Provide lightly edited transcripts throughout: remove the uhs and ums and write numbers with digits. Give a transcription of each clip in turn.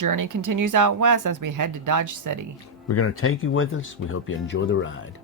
Journey continues out west as we head to Dodge City. We're going to take you with us. We hope you enjoy the ride.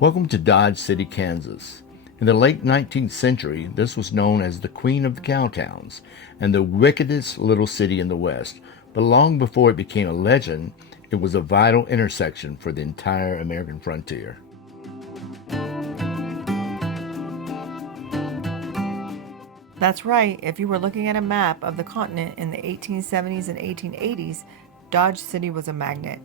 Welcome to Dodge City, Kansas. In the late 19th century, this was known as the Queen of the Cowtowns and the wickedest little city in the West. But long before it became a legend, it was a vital intersection for the entire American frontier. That's right, if you were looking at a map of the continent in the 1870s and 1880s, Dodge City was a magnet.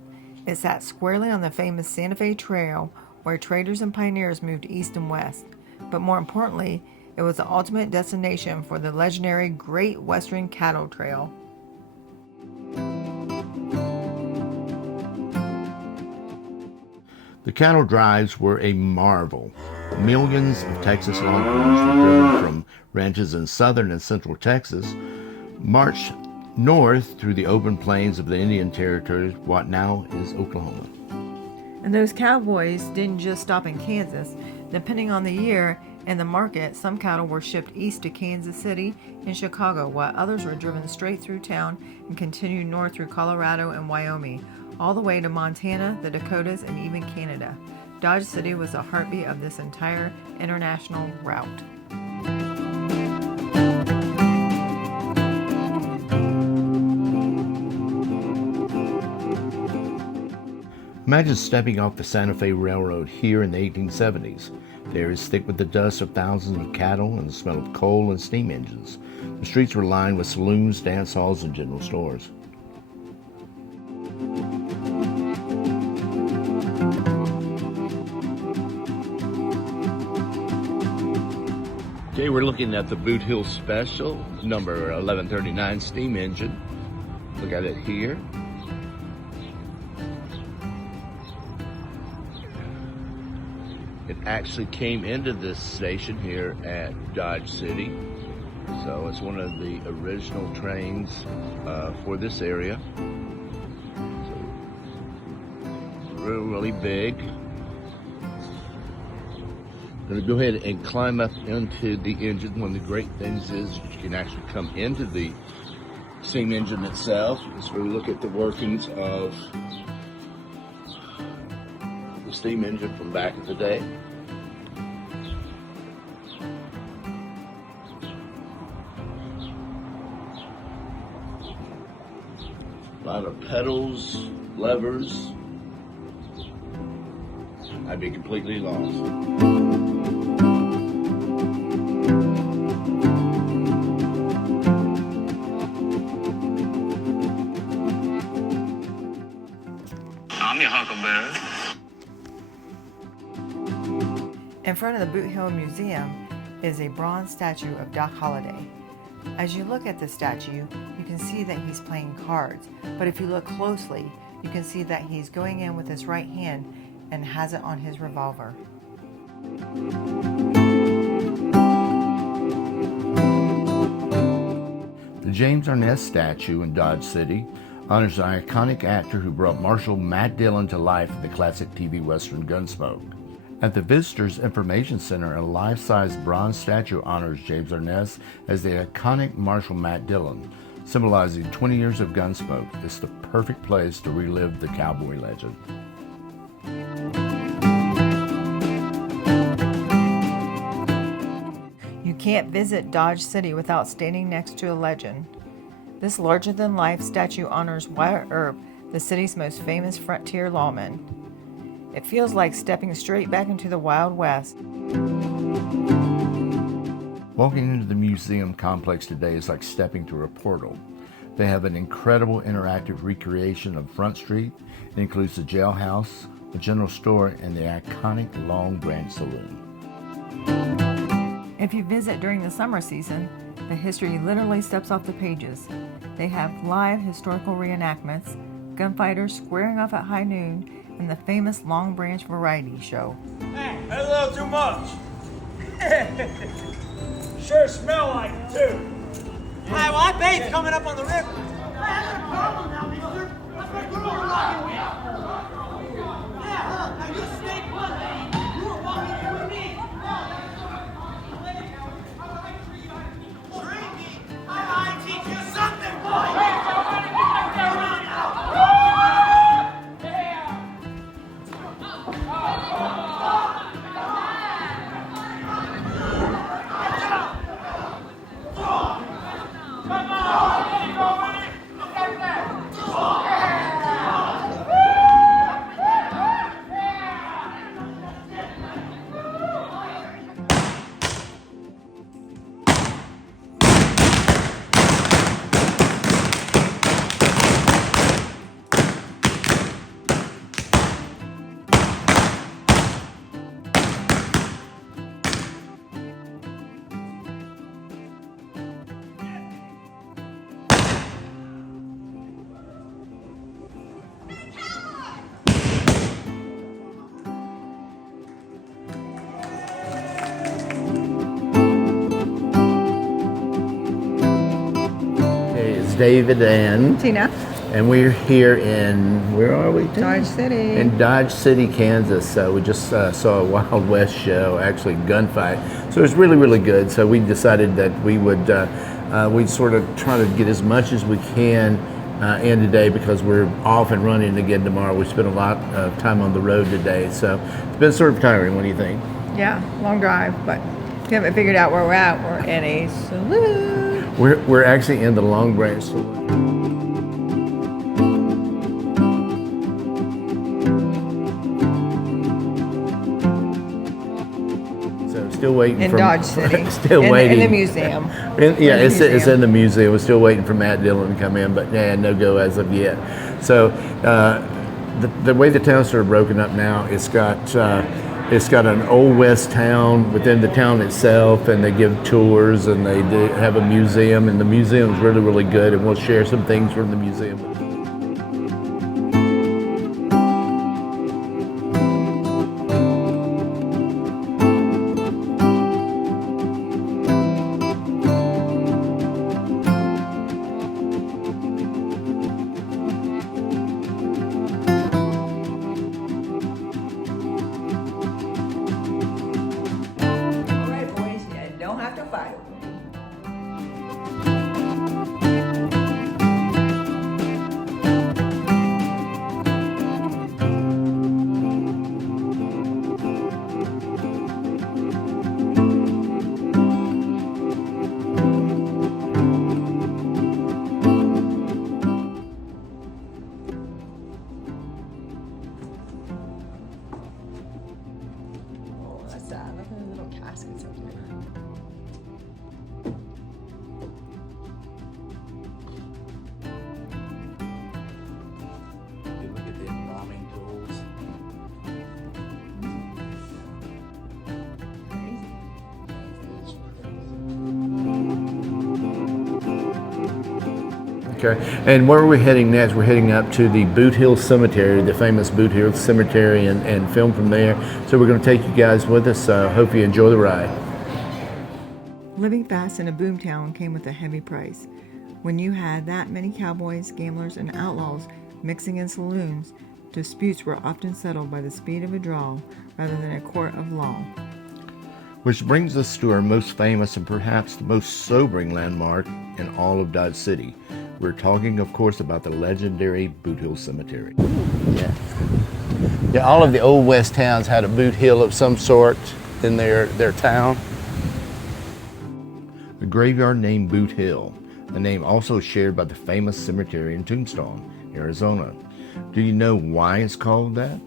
It sat squarely on the famous Santa Fe Trail, where traders and pioneers moved east and west. But more importantly, it was the ultimate destination for the legendary Great Western Cattle Trail. The cattle drives were a marvel. Millions of Texas Longhorns were driven from ranches in southern and central Texas, marched north through the open plains of the Indian Territory, what now is Oklahoma. And those cowboys didn't just stop in Kansas. Depending on the year and the market, some cattle were shipped east to Kansas City and Chicago, while others were driven straight through town and continued north through Colorado and Wyoming, all the way to Montana, the Dakotas, and even Canada. Dodge City was the heartbeat of this entire international route. Imagine stepping off the Santa Fe Railroad here in the 1870s. The air is thick with the dust of thousands of cattle and the smell of coal and steam engines. The streets were lined with saloons, dance halls, and general stores. Today we're looking at the Boot Hill Special, number 1139 steam engine. Look at it here. It actually came into this station here at Dodge City. So it's one of the original trains for this area. So, really big. I'm going to go ahead and climb up into the engine. One of the great things is you can actually come into the steam engine itself. As we look at the workings of the steam engine from back in the day. A lot of pedals, levers. I'd be completely lost. I'm your Huckleberry. In front of the Boot Hill Museum is a bronze statue of Doc Holliday. As you look at the statue, you can see that he's playing cards, but if you look closely, you can see that he's going in with his right hand and has it on his revolver. The James Arness statue in Dodge City honors an iconic actor who brought Marshal Matt Dillon to life in the classic TV Western Gunsmoke. At the Visitors Information Center, a life-size bronze statue honors James Arness as the iconic Marshal Matt Dillon, symbolizing 20 years of Gunsmoke. It's the perfect place to relive the cowboy legend. You can't visit Dodge City without standing next to a legend. This larger-than-life statue honors Wyatt Earp, the city's most famous frontier lawman. It feels like stepping straight back into the Wild West. Walking into the museum complex today is like stepping through a portal. They have an incredible interactive recreation of Front Street. It includes the jailhouse, the general store, and the iconic Long Branch Saloon. If you visit during the summer season, the history literally steps off the pages. They have live historical reenactments, gunfighters squaring off at high noon, and the famous Long Branch Variety Show. Hey, that's a little too much. Sure smell like it, too. Hi, well, I bathe coming up on the river. David and Tina, we're here in, where are we? Dodge City. In Dodge City, Kansas. So we just saw a Wild West show, actually gunfight. So it was really, really good. So we decided that we would we'd sort of try to get as much as we can in today because we're off and running again tomorrow. We spent a lot of time on the road today. So it's been sort of tiring. What do you think? Yeah, long drive, but we haven't figured out where we're at. We're in a saloon. We're actually in the Long Branch Saloon. So still waiting In for Dodge City. Still in, waiting in the museum. It's in the museum. We're still waiting for Matt Dillon to come in, but no go as of yet. So the way the town's sort of broken up now, it's got an old west town within the town itself, and they give tours, and they do have a museum, and the museum is really, really good, and we'll share some things from the museum. Don't have to fight. Oh, that's sad. Look at the little caskets up there. Look at the embalming tools. Okay, and where are we heading next? We're heading up to the Boot Hill Cemetery, the famous Boot Hill Cemetery, and film from there. So we're going to take you guys with us. Hope you enjoy the ride. Living fast in a boomtown came with a heavy price. When you had that many cowboys, gamblers, and outlaws mixing in saloons, disputes were often settled by the speed of a draw rather than a court of law. Which brings us to our most famous and perhaps the most sobering landmark in all of Dodge City. We're talking, of course, about the legendary Boot Hill Cemetery. Yeah, all of the old West towns had a Boot Hill of some sort in their town. A graveyard named Boot Hill, a name also shared by the famous cemetery in Tombstone, Arizona. Do you know why it's called that?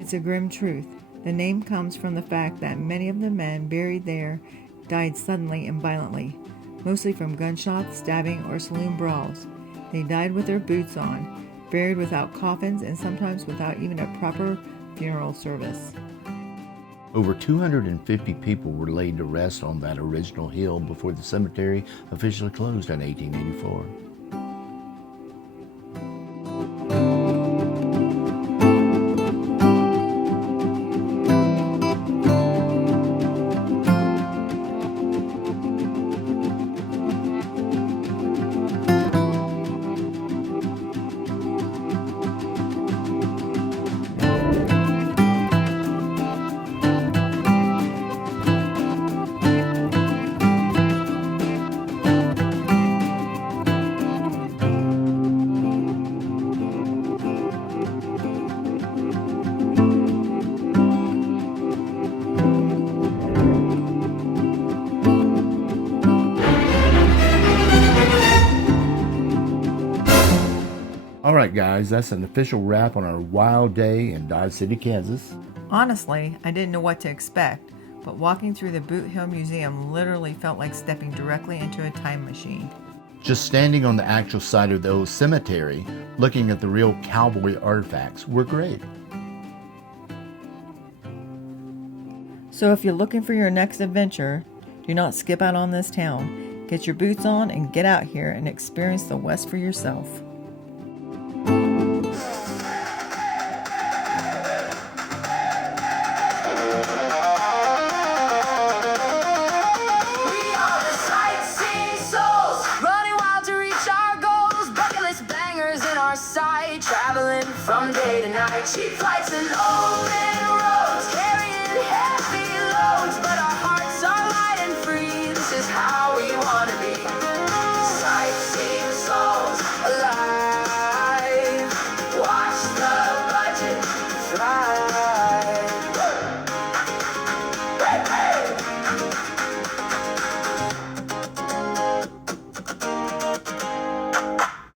It's a grim truth. The name comes from the fact that many of the men buried there died suddenly and violently, mostly from gunshots, stabbing, or saloon brawls. They died with their boots on, buried without coffins, and sometimes without even a proper funeral service. Over 250 people were laid to rest on that original hill before the cemetery officially closed in 1884. All right, guys, that's an official wrap on our wild day in Dodge City, Kansas. Honestly, I didn't know what to expect, but walking through the Boot Hill Museum literally felt like stepping directly into a time machine. Just standing on the actual site of the old cemetery, looking at the real cowboy artifacts, were great. So if you're looking for your next adventure, do not skip out on this town. Get your boots on and get out here and experience the West for yourself. Traveling from day to night, cheap flights and open